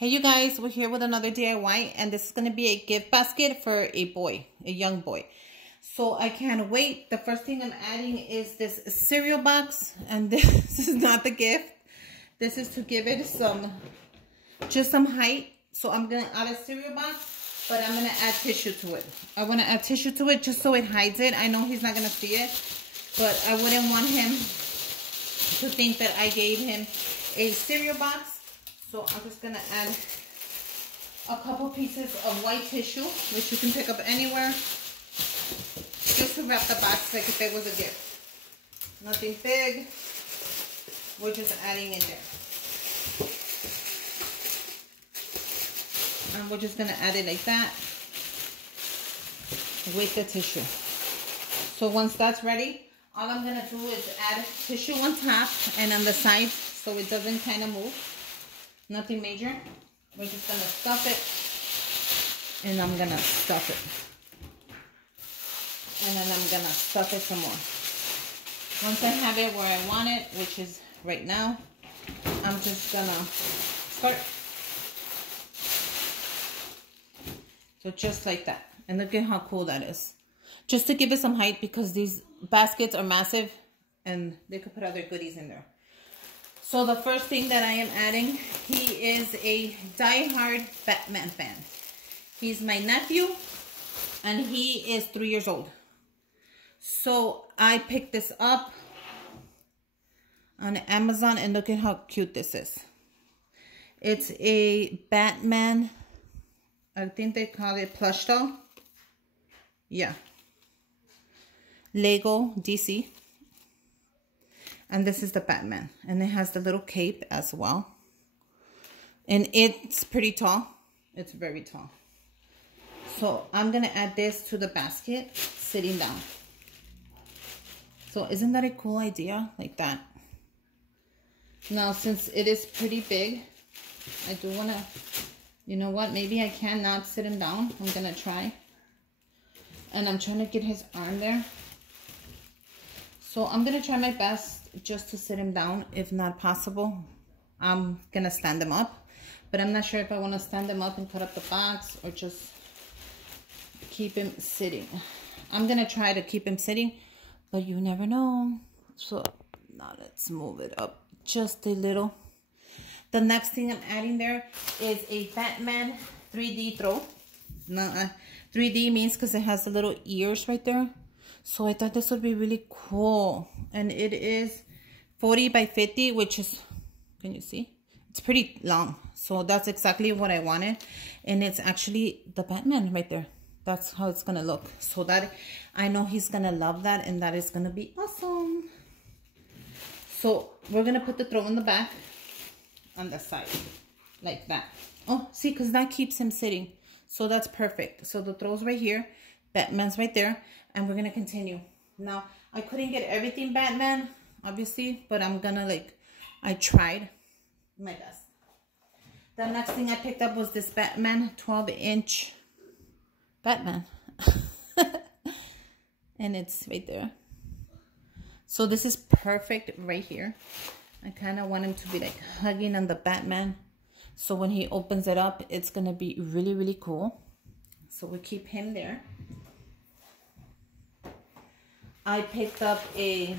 Hey you guys, we're here with another DIY and this is going to be a gift basket for a boy, a young boy. So I can't wait. The first thing I'm adding is this cereal box, and this is not the gift. This is to give it just some height. So I'm going to add a cereal box, but I'm going to add tissue to it. I want to add tissue to it just so it hides it. I know he's not going to see it, but I wouldn't want him to think that I gave him a cereal box. So I'm just going to add a couple pieces of white tissue, which you can pick up anywhere, just to wrap the box like if it was a gift. Nothing big. We're just adding it there. And we're just going to add it like that with the tissue. So once that's ready, all I'm going to do is add tissue on top and on the sides so it doesn't kind of move. Nothing major. We're just going to stuff it. And I'm going to stuff it. And then I'm going to stuff it some more. Once I have it where I want it, which is right now, I'm just going to start. So just like that. And look at how cool that is. Just to give it some height, because these baskets are massive and they could put other goodies in there. So the first thing that I am adding, he is a die-hard Batman fan. He's my nephew, and he is 3 years old. So I picked this up on Amazon, and look at how cute this is. It's a Batman, I think they call it plush doll. Yeah. Lego DC. And this is the Batman. And it has the little cape as well. And it's pretty tall. It's very tall. So I'm going to add this to the basket sitting down. So isn't that a cool idea? Like that. Now since it is pretty big, I do want to, you know what? Maybe I cannot sit him down. I'm going to try. And I'm trying to get his arm there. So I'm going to try my best just to sit him down. If not possible, I'm going to stand him up. But I'm not sure if I want to stand him up and cut up the box or just keep him sitting. I'm going to try to keep him sitting, but you never know. So now let's move it up just a little. The next thing I'm adding there is a Batman 3D throw. No, 3D means because it has the little ears right there. So I thought this would be really cool. And it is 40 by 50, which is, can you see? It's pretty long. So that's exactly what I wanted. And it's actually the Batman right there. That's how it's going to look. So that, I know he's going to love that. And that is going to be awesome. So we're going to put the throw in the back on the side. Like that. Oh, see, because that keeps him sitting. So that's perfect. So the throw's right here. Batman's right there. And we're going to continue. Now, I couldn't get everything Batman, obviously, but I'm going to I tried my best. The next thing I picked up was this Batman 12-inch Batman. And it's right there. So this is perfect right here. I kind of want him to be like hugging on the Batman. So when he opens it up, it's going to be really, really cool. So we keep him there. I picked up a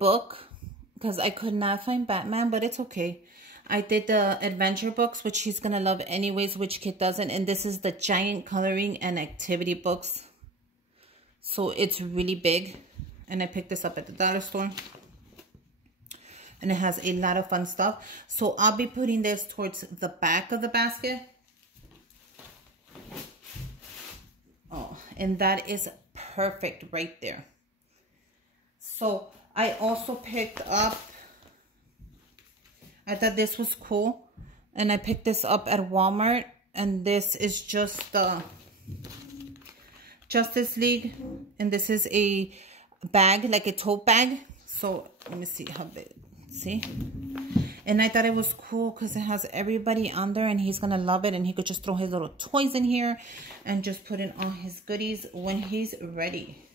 book because I could not find Batman, but it's okay. I did the adventure books, which he's going to love anyways, which kid doesn't. And this is the giant coloring and activity books. So it's really big. And I picked this up at the dollar store. And it has a lot of fun stuff. So I'll be putting this towards the back of the basket. Oh, and that is perfect right there. So I also picked up, I thought this was cool, and I picked this up at Walmart, and this is just the Justice League, and this is a bag, like a tote bag. So let me see how big, see? And I thought it was cool because it has everybody on there, and he's going to love it. And he could just throw his little toys in here and just put in all his goodies when he's ready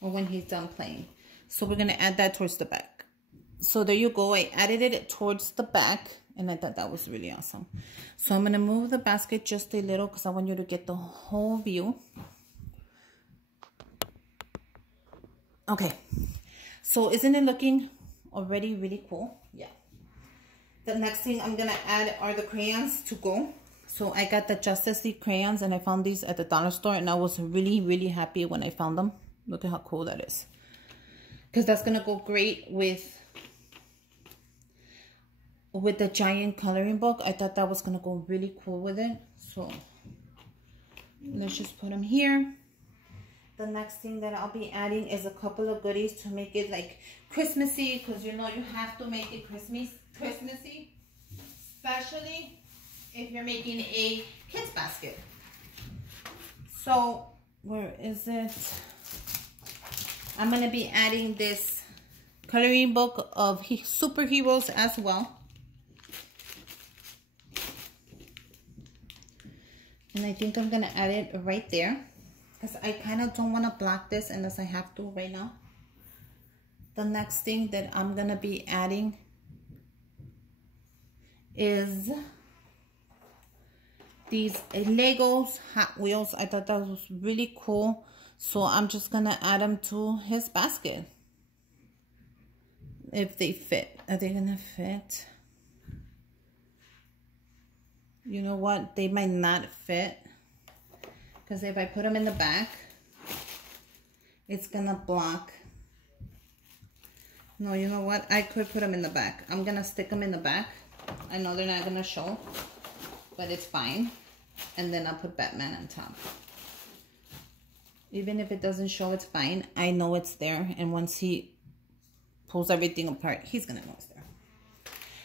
or when he's done playing. So we're going to add that towards the back. So there you go. I added it towards the back, and I thought that was really awesome. So I'm going to move the basket just a little because I want you to get the whole view. Okay. So isn't it looking already really cool? Yeah. The next thing I'm going to add are the crayons to go. So I got the Justice League crayons, and I found these at the dollar store, and I was really, really happy when I found them. Look at how cool that is. Because that's going to go great with the giant coloring book. I thought that was going to go really cool with it. So let's just put them here. The next thing that I'll be adding is a couple of goodies to make it like Christmassy, because you know you have to make it Christmassy, especially if you're making a kids basket. So where is it? I'm going to be adding this coloring book of superheroes as well. And I think I'm going to add it right there, because I kind of don't want to block this unless I have to right now. The next thing that I'm going to be adding is these Legos Hot Wheels. I thought that was really cool. So I'm just going to add them to his basket. If they fit. Are they going to fit? You know what? They might not fit. Because if I put them in the back, it's going to block. No, you know what? I could put them in the back. I'm going to stick them in the back. I know they're not going to show, but it's fine. And then I'll put Batman on top. Even if it doesn't show, it's fine. I know it's there. And once he pulls everything apart, he's going to know it's there.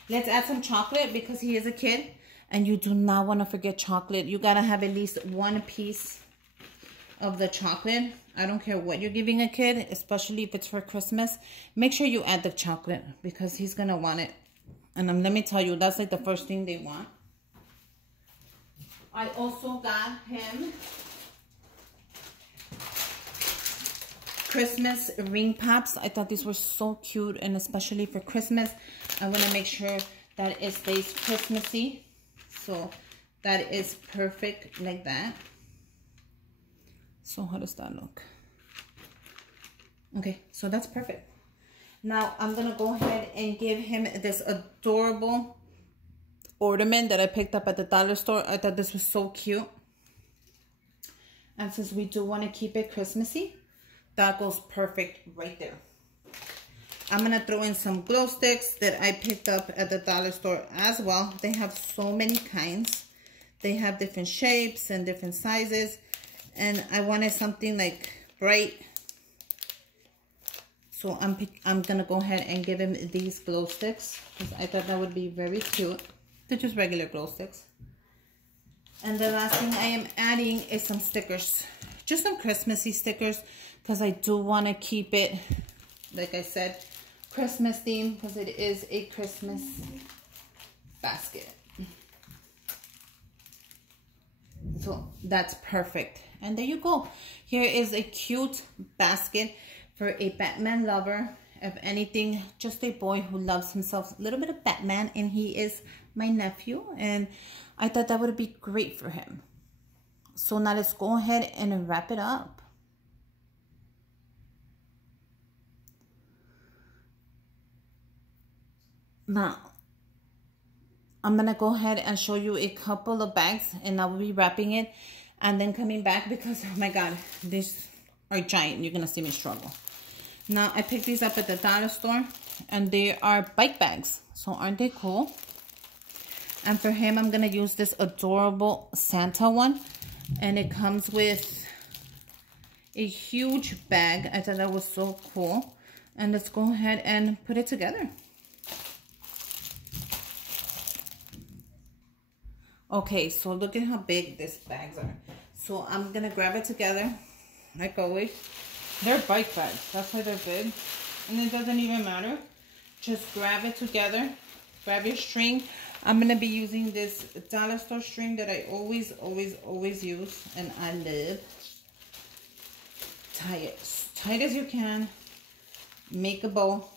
Let's add some chocolate because he is a kid. And you do not want to forget chocolate. You got to have at least one piece of the chocolate. I don't care what you're giving a kid, especially if it's for Christmas. Make sure you add the chocolate because he's going to want it. And let me tell you, that's like the first thing they want. I also got him Christmas ring pops. I thought these were so cute, and especially for Christmas, I want to make sure that it stays Christmassy. So that is perfect like that. So how does that look? Okay, so that's perfect. Now I'm going to go ahead and give him this adorable ornament that I picked up at the dollar store. I thought this was so cute. And since we do want to keep it Christmassy, that goes perfect right there. I'm going to throw in some glow sticks that I picked up at the dollar store as well. They have so many kinds. They have different shapes and different sizes. And I wanted something like bright. So I'm going to go ahead and give him these glow sticks, because I thought that would be very cute. They're just regular glow sticks. And the last thing I am adding is some stickers. Just some Christmassy stickers, because I do want to keep it, like I said, Christmas theme, because it is a Christmas basket. So that's perfect. And there you go. Here is a cute basket for a Batman lover. If anything, just a boy who loves himself a little bit of Batman, and he is my nephew, and I thought that would be great for him. So now let's go ahead and wrap it up. Now, I'm going to go ahead and show you a couple of bags, and I will be wrapping it and then coming back because, oh my God, these are giant. You're going to see me struggle. Now, I picked these up at the dollar store, and they are bike bags. So aren't they cool? And for him, I'm going to use this adorable Santa one. And it comes with a huge bag. I thought that was so cool. And let's go ahead and put it together. Okay, so look at how big these bags are. So I'm going to grab it together, like always. They're bike bags. That's why they're big. And it doesn't even matter. Just grab it together. Grab your string. I'm going to be using this dollar store string that I always use. And I love. Tie it as tight as you can. Make a bow.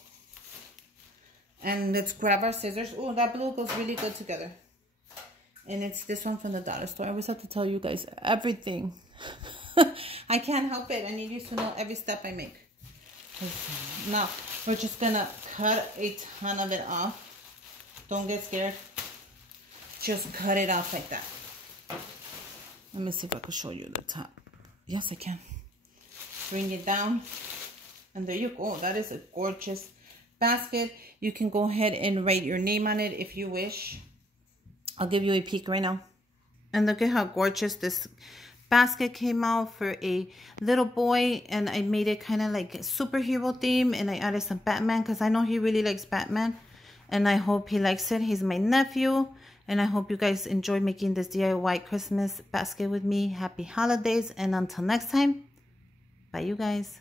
And let's grab our scissors. Oh, that blue goes really good together. And it's this one from the dollar store. I always have to tell you guys everything. I can't help it. I need you to know every step I make. Now, we're just gonna cut a ton of it off. Don't get scared. Just cut it off like that. Let me see if I can show you the top. Yes, I can. Bring it down. And there you go. That is a gorgeous basket. You can go ahead and write your name on it if you wish. I'll give you a peek right now. And look at how gorgeous this basket came out for a little boy. And I made it kind of like a superhero theme. And I added some Batman because I know he really likes Batman. And I hope he likes it. He's my nephew. And I hope you guys enjoy making this DIY Christmas basket with me. Happy holidays. And until next time, bye you guys.